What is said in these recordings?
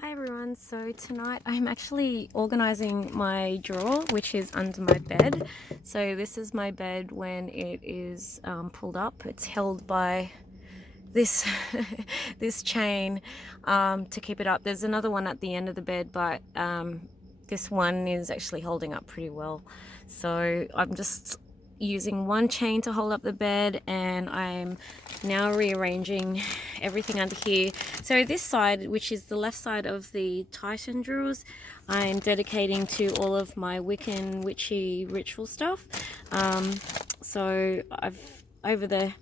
Hi everyone, so tonight I'm actually organizing my drawer, which is under my bed. So this is my bed when it is pulled up. It's held by this this chain to keep it up. There's another one at the end of the bed, but this one is actually holding up pretty well. So I'm just using one chain to hold up the bed, and I'm now rearranging everything under here. So this side, which is the left side of the Titan drawers, I'm dedicating to all of my Wiccan witchy ritual stuff. So over the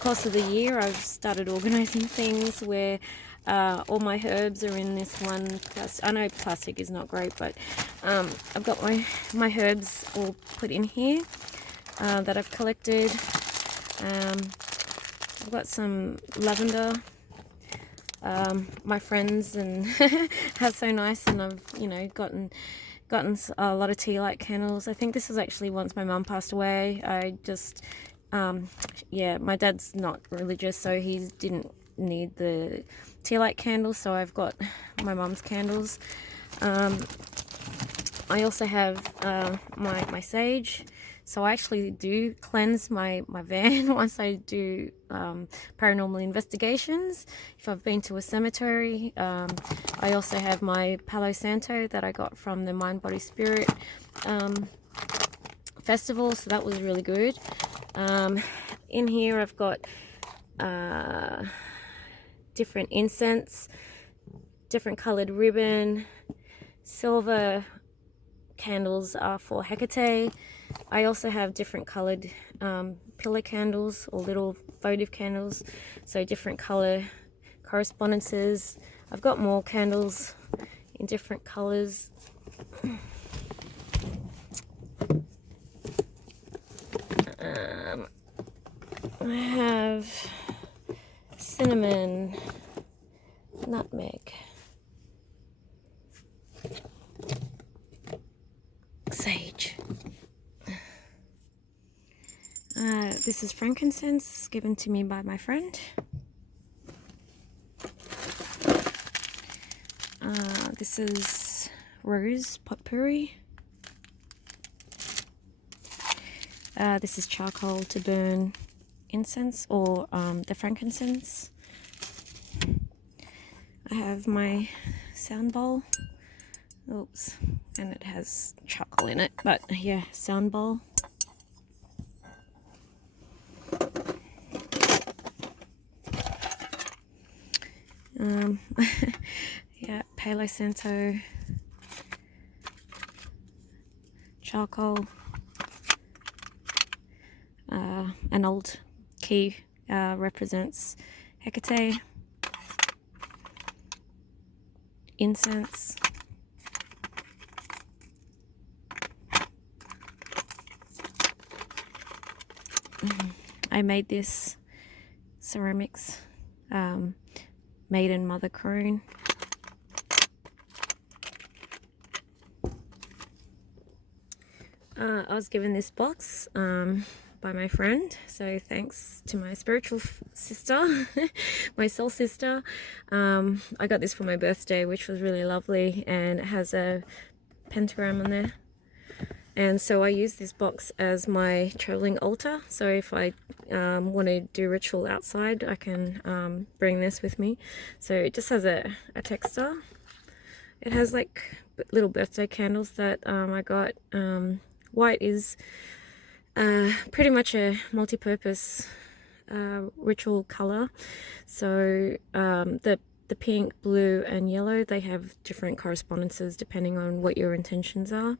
course of the year, I've started organizing things where all my herbs are in this one plastic. I know plastic is not great, but I've got my herbs all put in here that I've collected. I've got some lavender. My friends and have so nice, and I've gotten a lot of tea light candles. I think this was actually once my mum passed away. I just my dad's not religious, so he didn't need the tea light candles, so I've got my mum's candles. I also have my sage. So I actually do cleanse my van once I do paranormal investigations. If I've been to a cemetery, I also have my Palo Santo that I got from the Mind Body Spirit festival, so that was really good. In here I've got different incense, different colored ribbon, silver candles are for Hecate. I also have different colored pillar candles or little votive candles, so different color correspondences. I've got more candles in different colors. I have cinnamon, nutmeg, sage. This is frankincense given to me by my friend. This is rose potpourri. This is charcoal to burn incense or the frankincense. I have my sound bowl. Oops, and it has charcoal in it, but yeah, sound bowl. Yeah, Palo Santo, charcoal, an old key represents Hecate, incense, I made this ceramics, Maiden Mother Crone. I was given this box by my friend, so thanks to my spiritual sister, my soul sister. I got this for my birthday, which was really lovely, and it has a pentagram on there. And so I use this box as my traveling altar. So if I want to do ritual outside, I can bring this with me. So it just has a texture. It has like little birthday candles that I got. White is pretty much a multi-purpose ritual color. So the pink, blue and yellow, they have different correspondences depending on what your intentions are.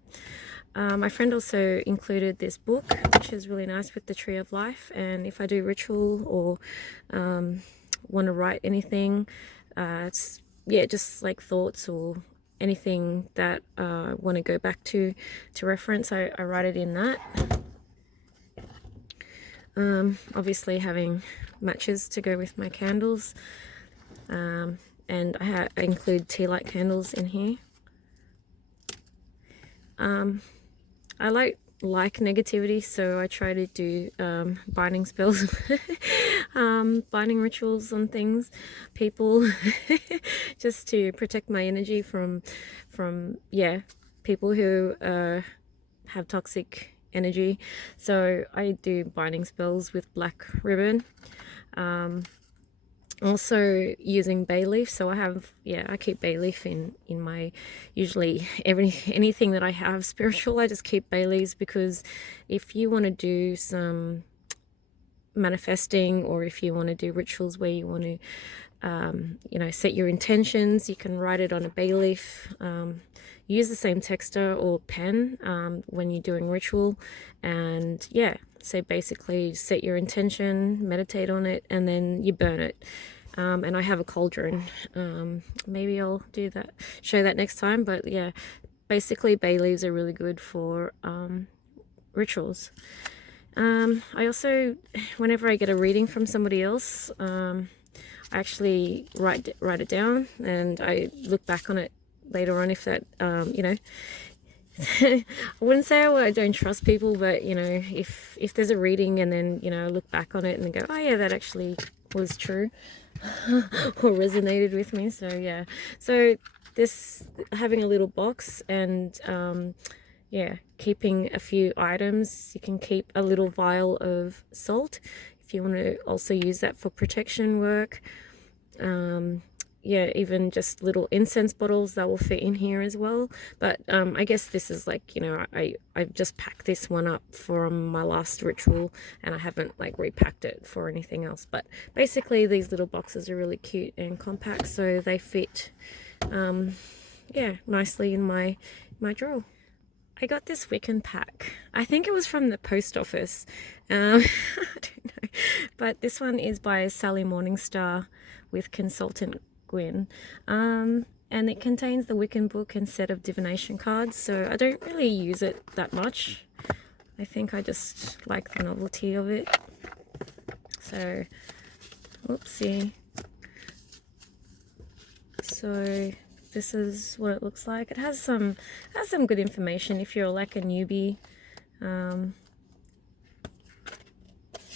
My friend also included this book, which is really nice, with the Tree of Life, and if I do ritual or want to write anything, it's just like thoughts or anything that I want to go back to reference, I write it in that. Obviously having matches to go with my candles, and I include tea light candles in here. I like negativity, so I try to do binding spells binding rituals on things, people, just to protect my energy from yeah, people who have toxic energy. So I do binding spells with black ribbon. Also using bay leaf. So I have, yeah, I keep bay leaf in my, usually anything that I have spiritual, I just keep bay leaves, because if you want to do some manifesting, or if you want to do rituals where you want to you know, set your intentions, you can write it on a bay leaf. Use the same texture or pen when you're doing ritual, and yeah, so basically set your intention, meditate on it, and then you burn it. And I have a cauldron. Maybe I'll do that, show that next time. But yeah, basically bay leaves are really good for rituals. I also, whenever I get a reading from somebody else, I actually write it down, and I look back on it later on if that, you know, I wouldn't say I don't trust people, but you know, if there's a reading and then, you know, I look back on it and then go, oh yeah, that actually was true or resonated with me. So yeah, so this, having a little box, and yeah, keeping a few items. You can keep a little vial of salt if you want to also use that for protection work. Yeah, even just little incense bottles that will fit in here as well. But I guess this is like, you know, I've just packed this one up from my last ritual, and I haven't like repacked it for anything else. But basically these little boxes are really cute and compact, so they fit yeah, nicely in my drawer. I got this Wiccan pack. I think it was from the post office. I don't know. But this one is by Sally Morningstar with consultant Gwyn. And it contains the Wiccan book and set of divination cards. So I don't really use it that much. I think I just like the novelty of it. So, whoopsie. So this is what it looks like. It has some good information if you're like a newbie.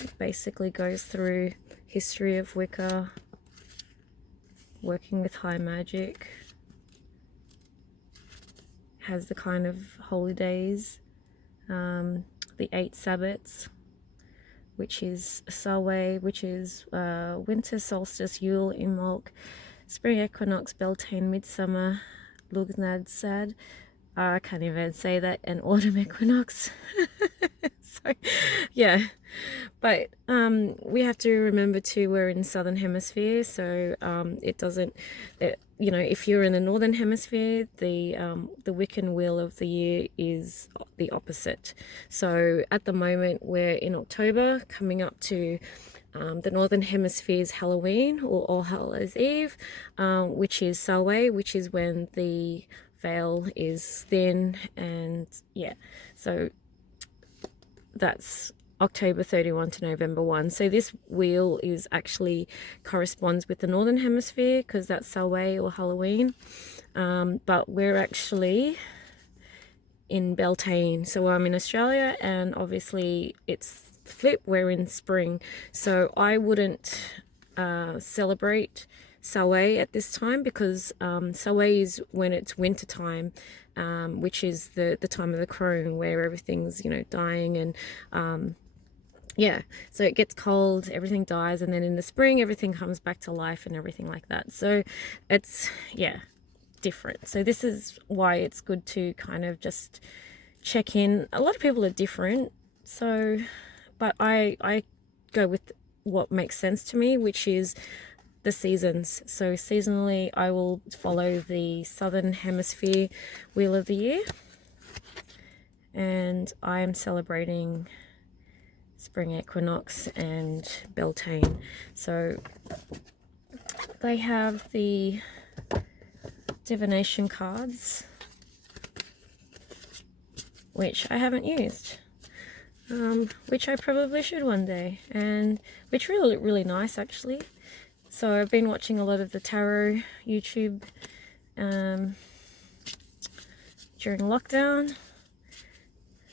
It basically goes through history of Wicca, working with high magic. It has the kind of holy days, the 8 Sabbats, which is Samhain, which is winter solstice, Yule, Imbolc, spring equinox, Beltane, midsummer, Lugnad, I can't even say that, and autumn equinox. So yeah, but we have to remember too, we're in southern hemisphere, so it doesn't, you know, if you're in the northern hemisphere, the Wiccan wheel of the year is the opposite. So at the moment we're in October, coming up to the northern hemisphere's Halloween, or All Hallows Eve, which is Samhain, which is when the veil is thin, and yeah, so that's October 31 to November 1. So this wheel is actually corresponds with the northern hemisphere, because that's Samhain or Halloween, but we're actually in Beltane. So I'm in Australia, and obviously it's flip, we're in spring. So I wouldn't celebrate Samhain at this time, because Samhain is when it's winter time, which is the time of the crone, where everything's, you know, dying, and yeah, so it gets cold, everything dies, and then in the spring everything comes back to life and everything like that. So it's, yeah, different. So this is why it's good to kind of just check in. A lot of people are different, so but I go with what makes sense to me, which is the seasons. So seasonally I will follow the southern hemisphere wheel of the year, and I am celebrating spring equinox and Beltane. So they have the divination cards, which I haven't used, which I probably should one day, and which really look really nice actually. So I've been watching a lot of the tarot YouTube during lockdown,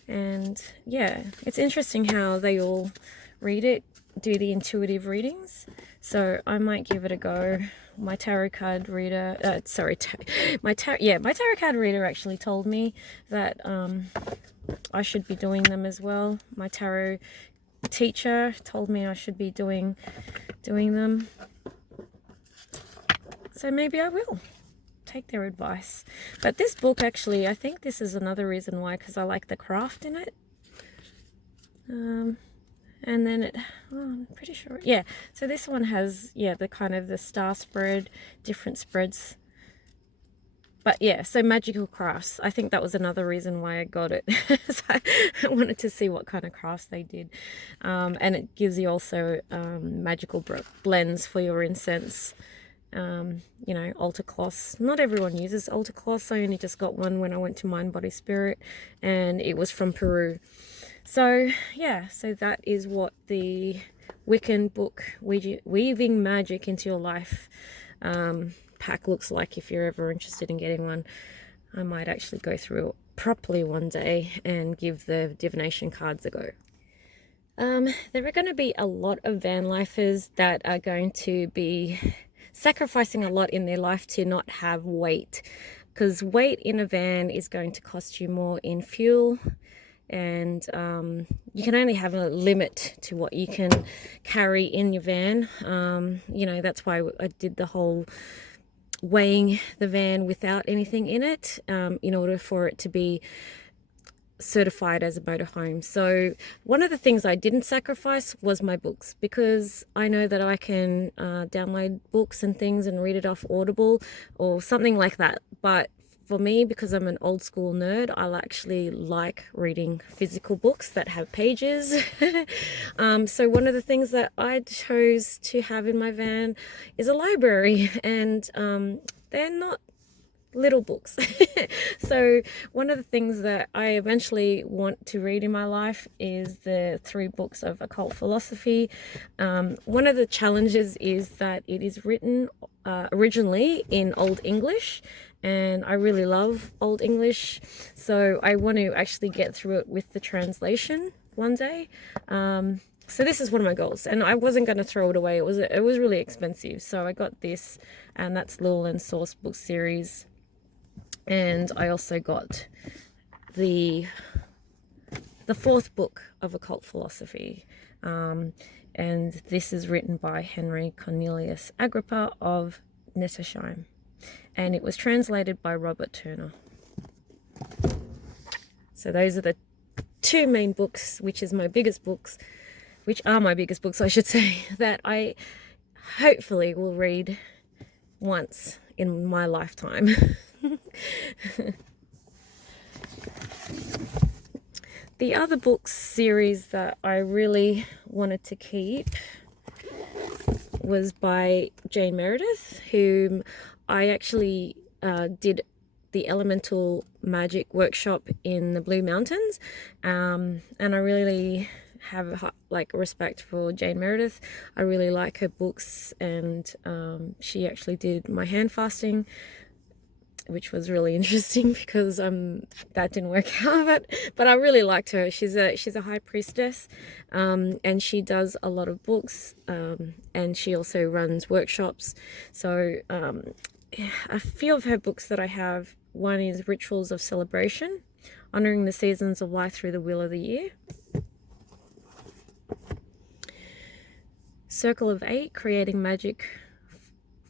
and yeah, it's interesting how they all read it do the intuitive readings, so I might give it a go. My tarot card reader, my tarot card reader actually told me that I should be doing them as well. My tarot teacher told me I should be doing them, so maybe I will take their advice. But this book, actually, I think this is another reason why, because I like the craft in it. And then I'm pretty sure, yeah, so this one has, yeah, the kind of the star spread, different spreads. But yeah, so magical crafts. I think that was another reason why I got it. So I wanted to see what kind of crafts they did. And it gives you also magical blends for your incense. You know, altar cloths. Not everyone uses altar cloths. I only just got one when I went to Mind, Body, Spirit, and it was from Peru. So yeah, so that is what the Wiccan book, Weaving Magic into Your Life, pack looks like. If you're ever interested in getting one, I might actually go through it properly one day and give the divination cards a go. There are going to be a lot of van lifers that are going to be sacrificing a lot in their life to not have weight, because weight in a van is going to cost you more in fuel, and you can only have a limit to what you can carry in your van. You know, that's why I did the whole weighing the van without anything in it, in order for it to be certified as a motorhome. So one of the things I didn't sacrifice was my books, because I know that I can download books and things and read it off Audible or something like that. But for me, because I'm an old school nerd, I actually like reading physical books that have pages. So one of the things that I chose to have in my van is a library, and they're not little books. So one of the things that I eventually want to read in my life is the 3 books of occult philosophy. One of the challenges is that it is written originally in Old English, and I really love Old English, so I want to actually get through it with the translation one day. So this is one of my goals, and I wasn't going to throw it away. It was really expensive, so I got this, and that's Lil and Source book series. And I also got the 4th book of occult philosophy, and this is written by Henry Cornelius Agrippa of Nettesheim, and it was translated by Robert Turner. So those are the 2 main books, which are my biggest books, I should say, that I hopefully will read once in my lifetime. The other books series that I really wanted to keep was by Jane Meredith, whom I actually did the elemental magic workshop in the Blue Mountains, and I really have respect for Jane Meredith. I really like her books, and she actually did my hand fasting, which was really interesting because that didn't work out, but I really liked her. She's a high priestess, and she does a lot of books, and she also runs workshops. So a few of her books that I have, one is Rituals of Celebration, Honoring the Seasons of Life Through the Wheel of the Year. Circle of 8, Creating Magic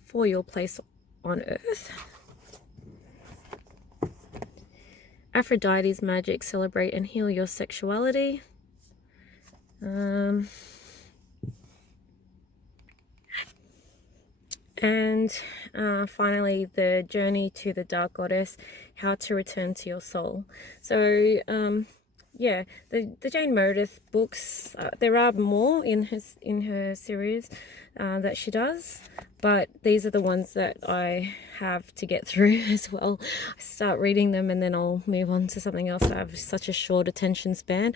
for Your Place on Earth. Aphrodite's Magic, Celebrate and Heal Your Sexuality. And finally, The Journey to the Dark Goddess, How to Return to Your Soul. So yeah, the Jane Meredith books, there are more in her series that she does, but these are the ones that I have to get through as well. I start reading them and then I'll move on to something else. I have such a short attention span.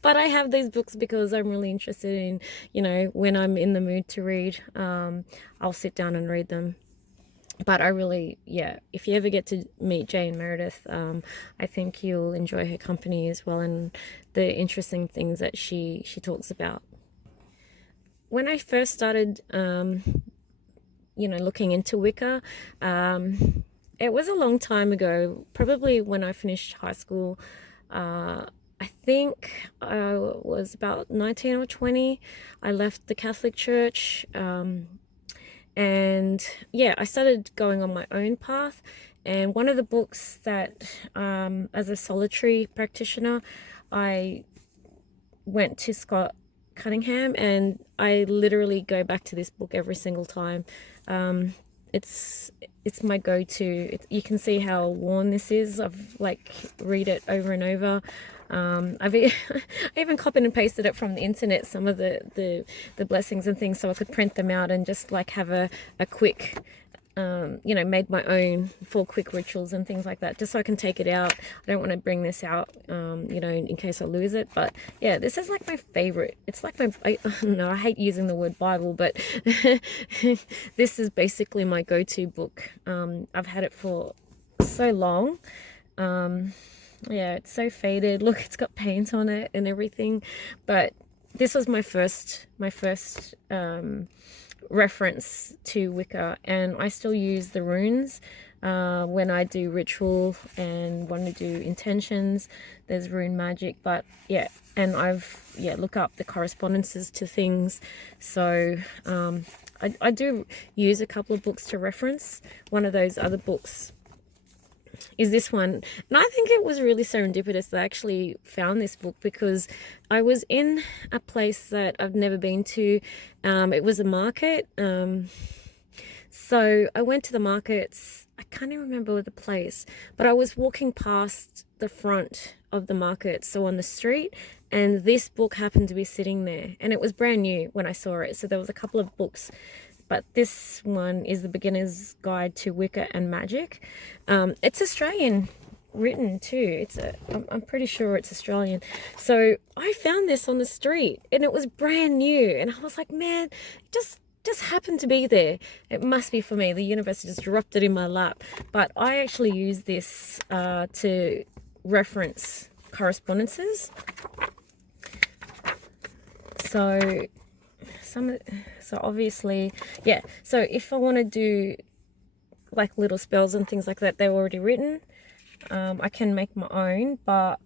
But I have these books because I'm really interested in, when I'm in the mood to read, I'll sit down and read them. But I really, if you ever get to meet Jane Meredith, I think you'll enjoy her company as well, and the interesting things that she talks about. when I first started, you know, looking into Wicca, it was a long time ago, probably when I finished high school. I think I was about 19 or 20. I left the Catholic Church, and yeah, I started going on my own path. And one of the books that, as a solitary practitioner, I went to Scott Cunningham, and I literally go back to this book every single time. It's my go-to. You can see how worn this is. I've like read it over and over. I even copied and pasted it from the internet, some of the blessings and things, so I could print them out and just like have a quick, you know, made my own for quick rituals and things like that, just so I can take it out. I don't want to bring this out, you know, in case I lose it. But yeah, this is like my favorite. It's like I hate using the word Bible, but this is basically my go-to book. I've had it for so long. Yeah, it's so faded. Look, it's got paint on it and everything. But this was my first reference to Wicca, and I still use the runes when I do ritual and want to do intentions. There's rune magic, but yeah, and I've look up the correspondences to things. So I do use a couple of books to reference. One of those other books is this one, and I think it was really serendipitous that I actually found this book, because I was in a place that I've never been to. It was a market, so I went to the markets. I can't even remember the place, but I was walking past the front of the market, so on the street, and this book happened to be sitting there, and it was brand new when I saw it. So there was a couple of books, but this one is The Beginner's Guide to Wicca and Magic. It's Australian written too. I'm pretty sure it's Australian. So I found this on the street, and it was brand new, and I was like, man, just happened to be there. It must be for me. The universe just dropped it in my lap. But I actually use this to reference correspondences. So obviously, yeah, so if I want to do like little spells and things like that, they're already written. I can make my own, but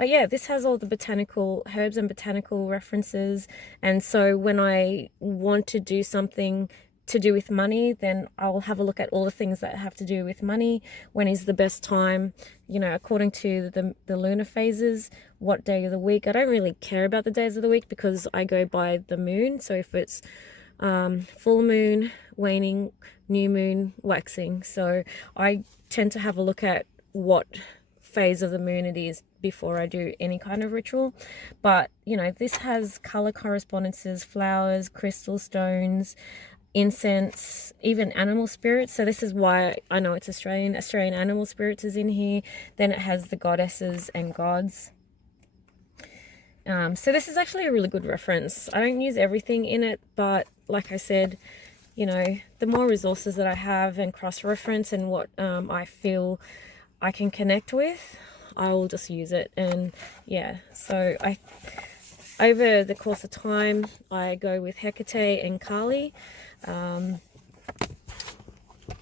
yeah, this has all the botanical herbs and botanical references. And so when I want to do something to do with money, then I'll have a look at all the things that have to do with money. When is the best time, you know, according to the lunar phases, what day of the week. I don't really care about the days of the week, because I go by the moon. So if it's full moon, waning, new moon, waxing, so I tend to have a look at what phase of the moon it is before I do any kind of ritual. But you know, this has color correspondences, flowers, crystal stones, incense, even animal spirits. So this is why I know it's Australian animal spirits is in here. Then it has the goddesses and gods. So this is actually a really good reference. I don't use everything in it, but like I said, you know, the more resources that I have and cross-reference and what I feel I can connect with, I will just use it. And yeah, so over the course of time, I go with Hecate and Kali.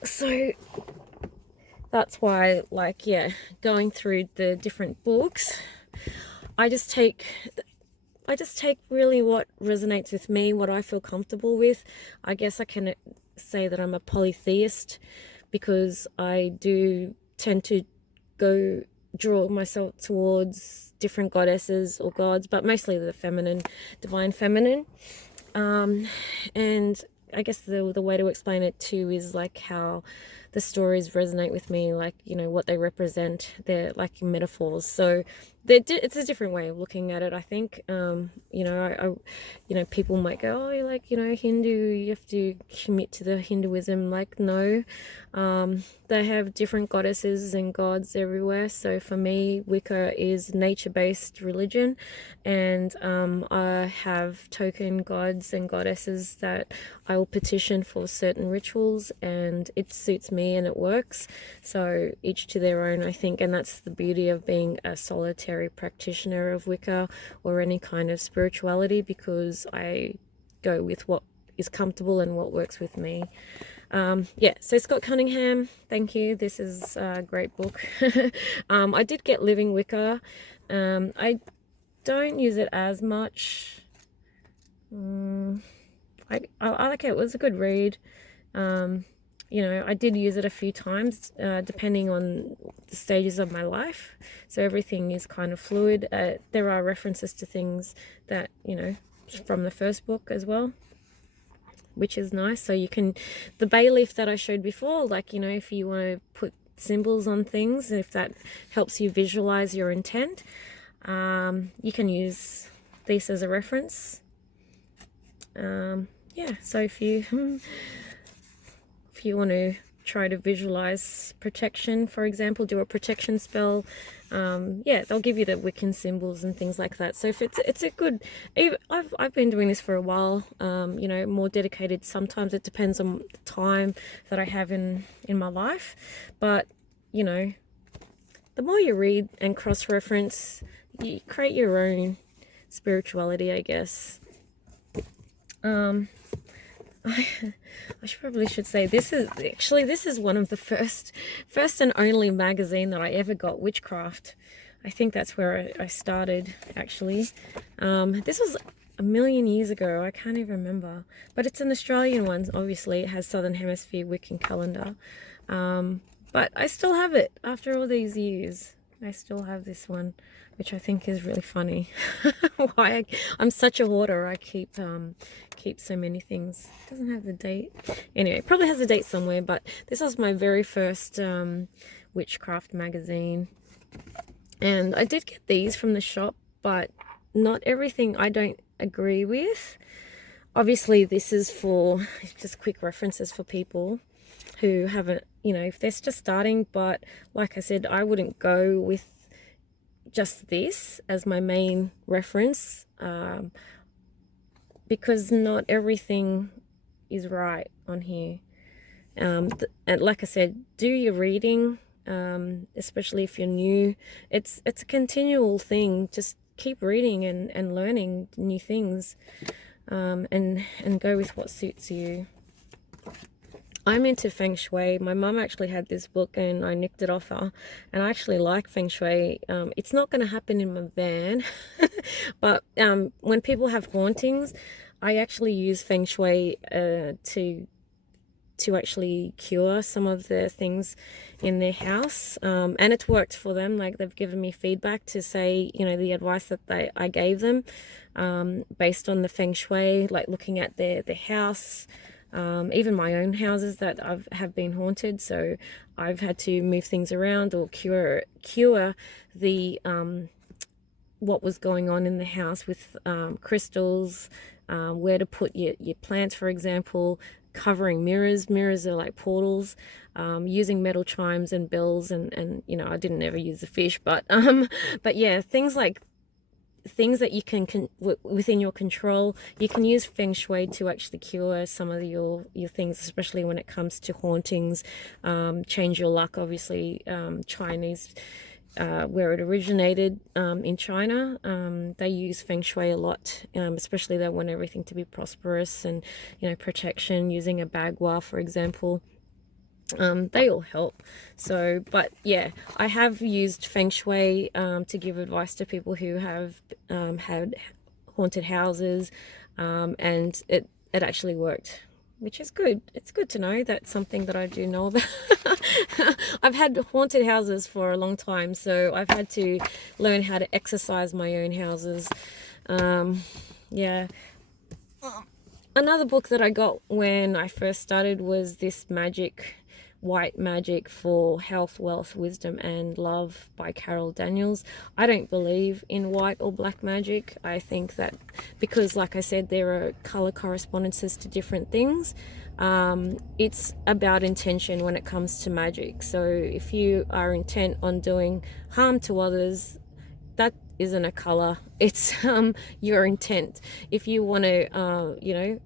So that's why, like, yeah, going through the different books, I just take really what resonates with me, what I feel comfortable with. I guess I can say that I'm a polytheist, because I do tend to draw myself towards different goddesses or gods, but mostly the feminine, divine feminine. And I guess the way to explain it too is like how the stories resonate with me, like, you know, what they represent. They're like metaphors. So it's a different way of looking at it, I think. You know, you know, people might go, oh, you're like, you know, Hindu, you have to commit to the Hinduism. Like, no, they have different goddesses and gods everywhere. So for me, Wicca is nature-based religion, and I have token gods and goddesses that I will petition for certain rituals, and it suits me and it works. So each to their own, I think, and that's the beauty of being a solitary practitioner of Wicca or any kind of spirituality, because I go with what is comfortable and what works with me. Yeah, so Scott Cunningham, thank you. This is a great book. I did get Living Wicca. I don't use it as much. I like it. It was a good read. You know, I did use it a few times, depending on the stages of my life. So everything is kind of fluid. There are references to things that, you know, from the first book as well, which is nice. So you can, the bay leaf that I showed before, like, you know, if you want to put symbols on things, if that helps you visualize your intent, you can use this as a reference. Yeah, so if you want to try to visualize protection, for example, do a protection spell, yeah, they'll give you the Wiccan symbols and things like that. So if it's a good, I've been doing this for a while, you know, more dedicated. Sometimes it depends on the time that I have in my life, but you know, the more you read and cross-reference, you create your own spirituality, I guess. I probably should say this is one of the first and only magazine that I ever got, Witchcraft. I think that's where I started, actually. This was a million years ago. I can't even remember, but it's an Australian one. Obviously, it has Southern Hemisphere Wiccan calendar, but I still have it after all these years. I still have this one, which I think is really funny. Why I'm such a hoarder. I keep so many things. It doesn't have the date. Anyway, it probably has a date somewhere, but this was my very first Witchcraft magazine. And I did get these from the shop, but not everything I don't agree with. Obviously, this is for just quick references for people who haven't, you know, if they're just starting. But like I said, I wouldn't go with just this as my main reference, because not everything is right on here. And like I said, do your reading, especially if you're new. It's a continual thing. Just keep reading and learning new things, and go with what suits you. I'm into Feng Shui. My mum actually had this book and I nicked it off her. And I actually like Feng Shui. It's not going to happen in my van. But when people have hauntings, I actually use Feng Shui to actually cure some of the things in their house. And it's worked for them. Like, they've given me feedback to say, you know, the advice that I gave them, based on the Feng Shui, like looking at their house. Even my own houses that have been haunted, so I've had to move things around or cure the what was going on in the house with crystals, where to put your plants, for example, covering mirrors. Mirrors are like portals, using metal chimes and bells, and you know, I didn't ever use the fish, but yeah, things that you can within your control. You can use Feng Shui to actually cure some of your things, especially when it comes to hauntings. Change your luck, obviously. Chinese, where it originated, in China, they use Feng Shui a lot, especially they want everything to be prosperous and, you know, protection, using a bagua, for example. They all help. So, but yeah, I have used Feng Shui to give advice to people who have had haunted houses, and it actually worked, which is good. It's good to know. That's something that I do know about. I've had haunted houses for a long time, so I've had to learn how to exercise my own houses. Yeah. Another book that I got when I first started was this White Magic for Health, Wealth, Wisdom and Love by Carol Daniels. I don't believe in white or black magic. I think that because, like I said, there are color correspondences to different things. It's about intention when it comes to magic. So if you are intent on doing harm to others, that isn't a color. It's your intent. If you want to, you know,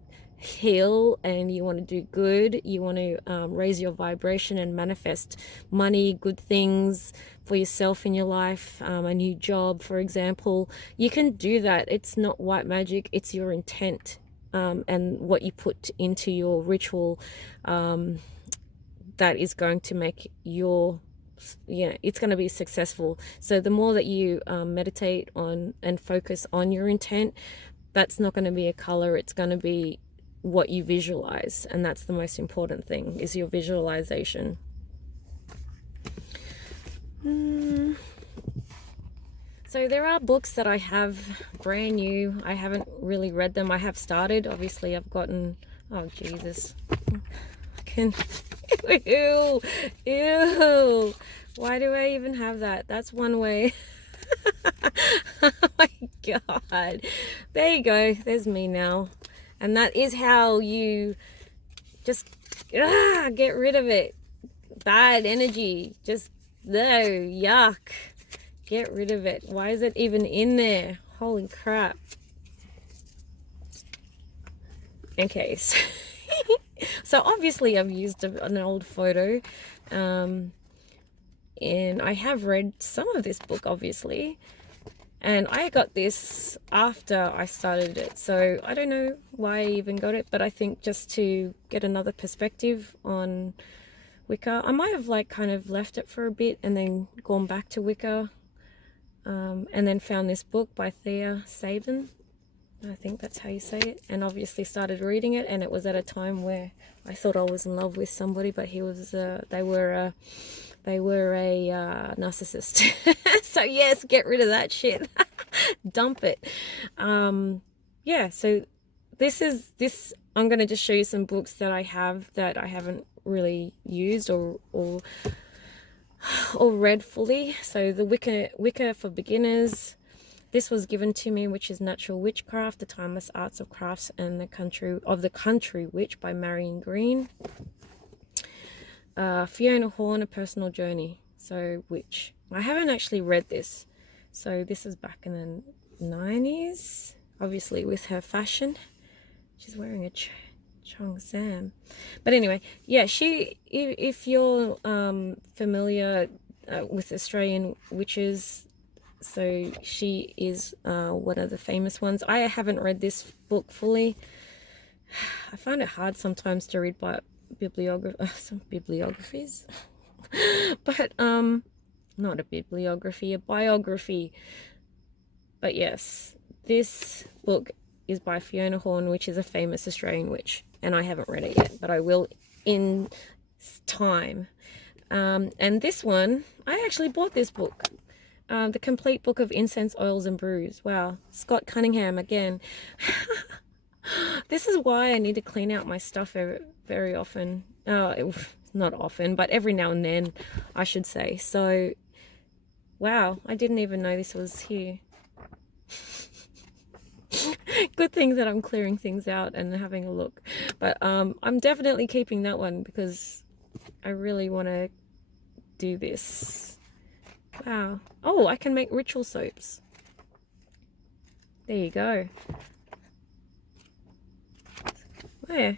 heal and you want to do good, you want to raise your vibration and manifest money, good things for yourself in your life, a new job, for example, you can do that. It's not white magic, it's your intent. and what you put into your ritual, that is going to make your, it's going to be successful. So the more that you meditate on and focus on your intent, that's not going to be a color, it's going to be what you visualize, and that's the most important thing, is your visualization. So there are books that I have brand new. I haven't really read them. I have started. Obviously, I've gotten... Oh, Jesus. I can... Ew. Ew. Why do I even have that? That's one way. Oh my God. There you go. There's me now. And that is how you just get rid of it. Bad energy. Just, no, yuck. Get rid of it. Why is it even in there? Holy crap. Okay, so obviously I've used an old photo, and I have read some of this book, obviously, and I got this after I started it, so I don't know why I even got it, but I think just to get another perspective on Wicca. I might have like kind of left it for a bit and then gone back to Wicca. And then found this book by Thea Sabin, I think that's how you say it, and obviously started reading it, and it was at a time where I thought I was in love with somebody, but he was they were a narcissist. So yes, get rid of that shit. Dump it. Yeah, so this I'm going to just show you some books that I have that I haven't really used or read fully. So the Wicca for Beginners, this was given to me, which is Natural Witchcraft, the Timeless Arts of Crafts and the Country Witch by Marion Green. Fiona Horn, A Personal Journey, so Witch. I haven't actually read this, so this is back in the 90s, obviously with her fashion. She's wearing a Cheongsam. But anyway, yeah, if you're familiar with Australian witches, so she is one of the famous ones. I haven't read this book fully. I find it hard sometimes to read by some bibliographies. But not a bibliography, a biography. But yes, this book is by Fiona Horn, which is a famous Australian witch, and I haven't read it yet, but I will in time. And this one, I actually bought this book, the complete book of Incense, Oils and Brews. Wow, Scott Cunningham again. This is why I need to clean out my stuff very often. Not often, but every now and then, I should say. So, wow, I didn't even know this was here. Good thing that I'm clearing things out and having a look. But I'm definitely keeping that one because I really want to do this. Wow. Oh, I can make ritual soaps. There you go. Yeah,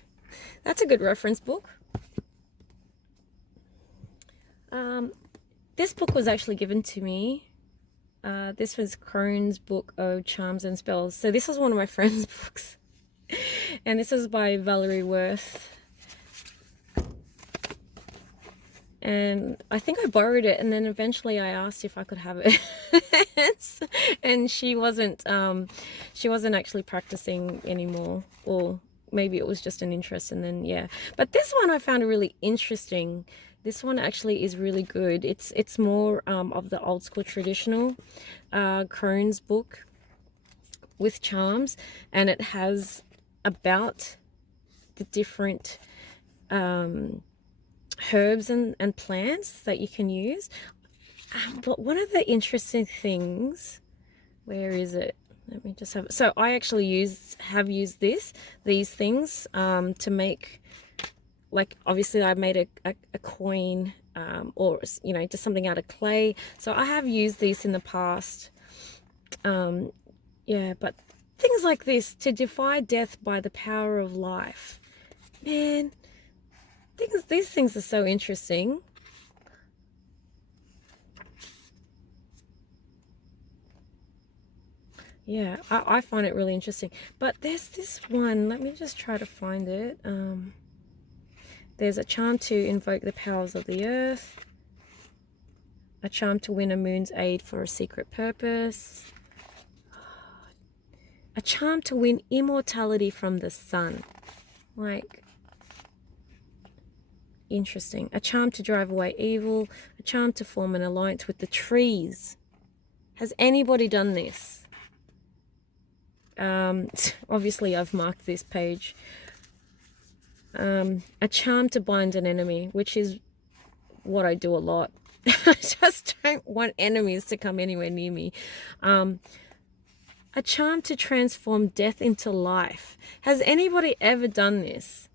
that's a good reference book. This book was actually given to me. This was Crone's book of Charms and Spells. So this was one of my friend's books. And this is by Valerie Worth. And I think I borrowed it, and then eventually I asked if I could have it. And she wasn't actually practicing anymore, or maybe it was just an interest, and then yeah. But this one I found really interesting. This one actually is really good. It's more of the old school traditional Crone's book with charms, and it has about the different herbs and plants that you can use. But one of the interesting things, where is it? Let me just have it. So I actually have used these things to make, like, obviously I made a coin, or you know, just something out of clay. So I have used these in the past. Yeah, but things like this, to defy death by the power of life, man, these things are so interesting. Yeah, I find it really interesting. But there's this one, let me just try to find it. There's a charm to invoke the powers of the earth, a charm to win a moon's aid for a secret purpose, a charm to win immortality from the sun. Like, interesting. A charm to drive away evil, a charm to form an alliance with the trees. Has anybody done this? Obviously I've marked this page. A charm to bind an enemy, which is what I do a lot. I just don't want enemies to come anywhere near me. A charm to transform death into life. Has anybody ever done this?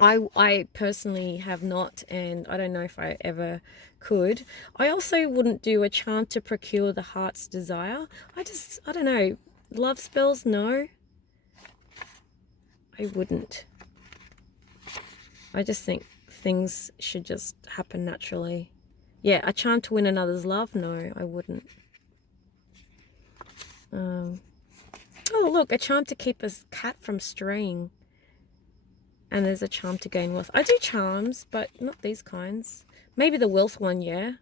I personally have not, and I don't know if I ever could. I also wouldn't do a charm to procure the heart's desire. I don't know. Love spells, no. I wouldn't. I just think things should just happen naturally. Yeah, a charm to win another's love, no, I wouldn't. Oh, look, a charm to keep a cat from straying. And there's a charm to gain wealth. I do charms, but not these kinds. Maybe the wealth one, yeah.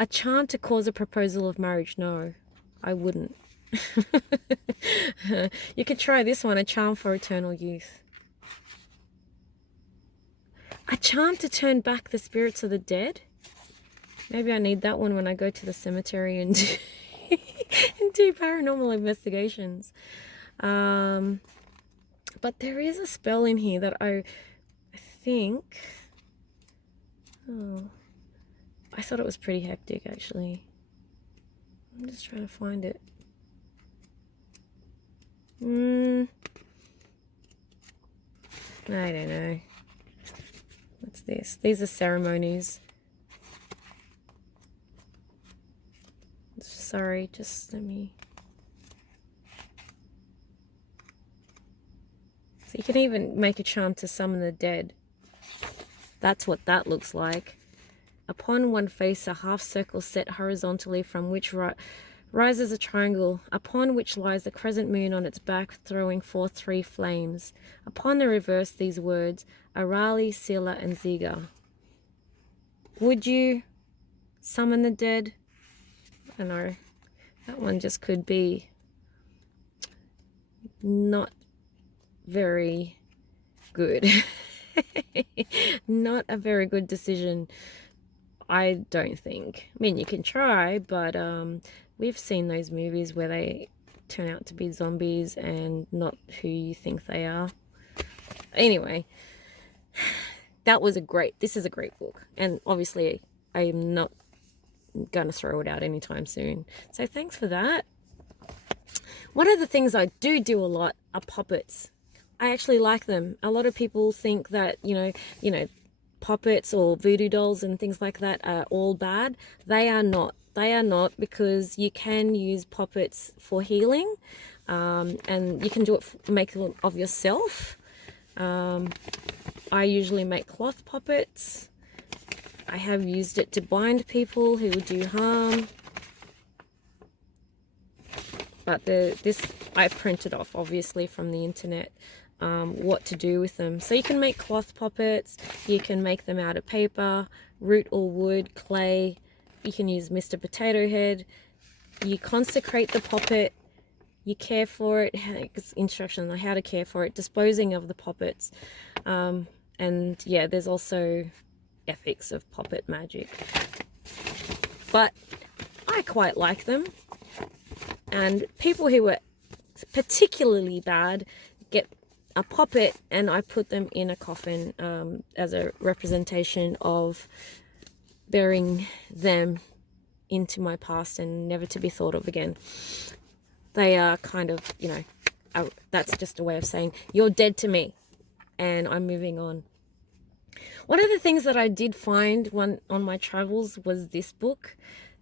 A charm to cause a proposal of marriage, no, I wouldn't. You could try this one, a charm for eternal youth. A charm to turn back the spirits of the dead. Maybe I need that one when I go to the cemetery and do paranormal investigations. But there is a spell in here that I think... Oh, I thought it was pretty hectic, actually. I'm just trying to find it. I don't know. What's this? These are ceremonies. Sorry, just let me... So you can even make a charm to summon the dead. That's what that looks like. Upon one face, a half circle set horizontally from which rises a triangle, upon which lies the crescent moon on its back, throwing forth 3 flames. Upon the reverse, these words, Arali, Sila, and Ziga. Would you summon the dead? I don't know. That one just could be not very good. Not a very good decision, I don't think. I mean, you can try, but we've seen those movies where they turn out to be zombies and not who you think they are. Anyway, this is a great book, and obviously I am not going to throw it out anytime soon. So thanks for that. One of the things I do a lot are puppets. I actually like them. A lot of people think that, you know, puppets or voodoo dolls and things like that are all bad. They are not. They are not, because you can use puppets for healing, and you can do it, make them of yourself. I usually make cloth puppets. I have used it to bind people who would do harm. But this I printed off, obviously, from the internet. What to do with them. So you can make cloth puppets, you can make them out of paper, root or wood, clay, you can use Mr. Potato Head. You consecrate the puppet, you care for it, it's instructions on how to care for it, disposing of the puppets, and yeah, there's also ethics of puppet magic. But I quite like them, and people who are particularly bad get a puppet, and I put them in a coffin as a representation of burying them into my past and never to be thought of again. They are kind of, you know, that's just a way of saying you're dead to me and I'm moving on. One of the things that I did find on my travels was this book.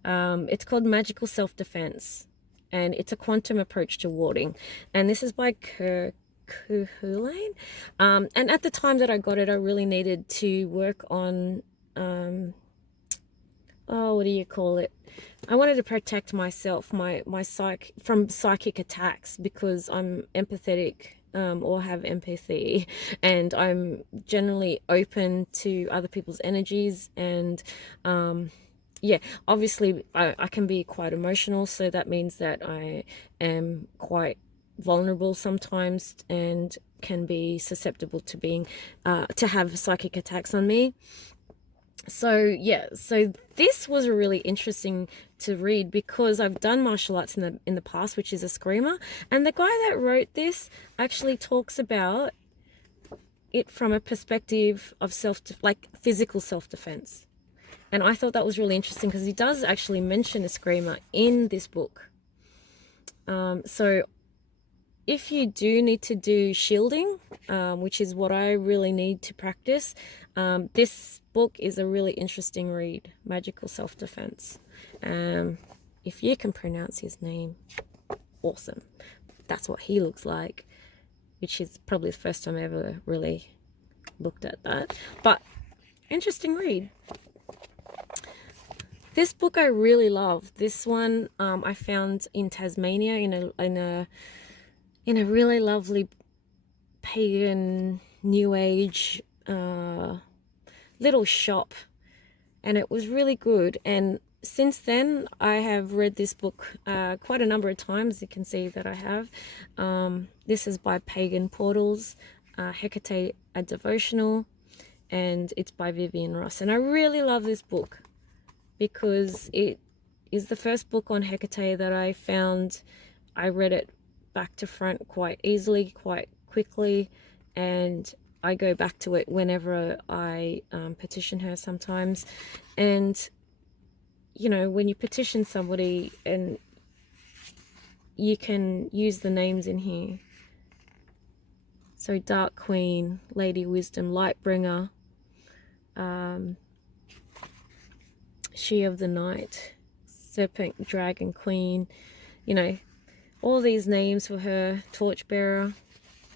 It's called Magical Self-Defense, and it's a quantum approach to warding, and this is by Kuhulain. And at the time that I got it, I really needed to work on oh, what do you call it? I wanted to protect myself, from psychic attacks, because I'm empathetic, or have empathy, and I'm generally open to other people's energies, and yeah, obviously I can be quite emotional, so that means that I am quite vulnerable sometimes and can be susceptible to being to have psychic attacks on me. So yeah, so this was really interesting to read, because I've done martial arts in the past, which is a screamer, and the guy that wrote this actually talks about it from a perspective of physical self-defense. And I thought that was really interesting, because he does actually mention a screamer in this book. So if you do need to do shielding, which is what I really need to practice, this book is a really interesting read, Magical Self-Defense. If you can pronounce his name, awesome. That's what he looks like, which is probably the first time I ever really looked at that. But interesting read. This book I really love. This one I found in Tasmania in a really lovely pagan new age little shop, and it was really good. And since then I have read this book quite a number of times. You can see that I have. This is by Pagan Portals, Hecate, a devotional, and it's by Vivian Ross. And I really love this book because it is the first book on Hecate that I found. I read it back to front quite easily, quite quickly, and I go back to it whenever I petition her sometimes. And you know, when you petition somebody, and you can use the names in here, so Dark Queen, Lady Wisdom, Lightbringer, She of the Night, Serpent Dragon Queen, you know, all these names for her, Torchbearer.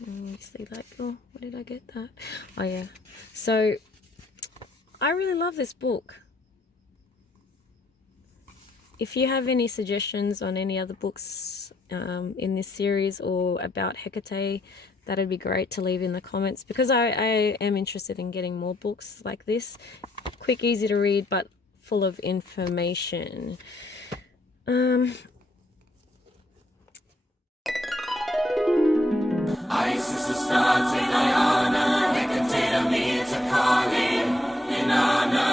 You see, like, oh, where did I get that? Oh yeah. So I really love this book. If you have any suggestions on any other books in this series or about Hecate, that'd be great to leave in the comments, because I am interested in getting more books like this. Quick, easy to read, but full of information. Isis Astarte Diana, Hecate Amita Kali, Inanna.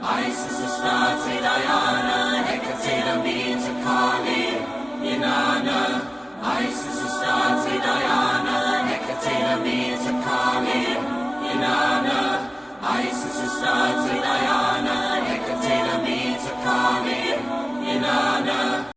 Isis Astarte Diana, Hecate Amita Kali, Inanna. Isis Astarte Diana, Hecate Amita Kali, Inanna. Isis Astarte Diana.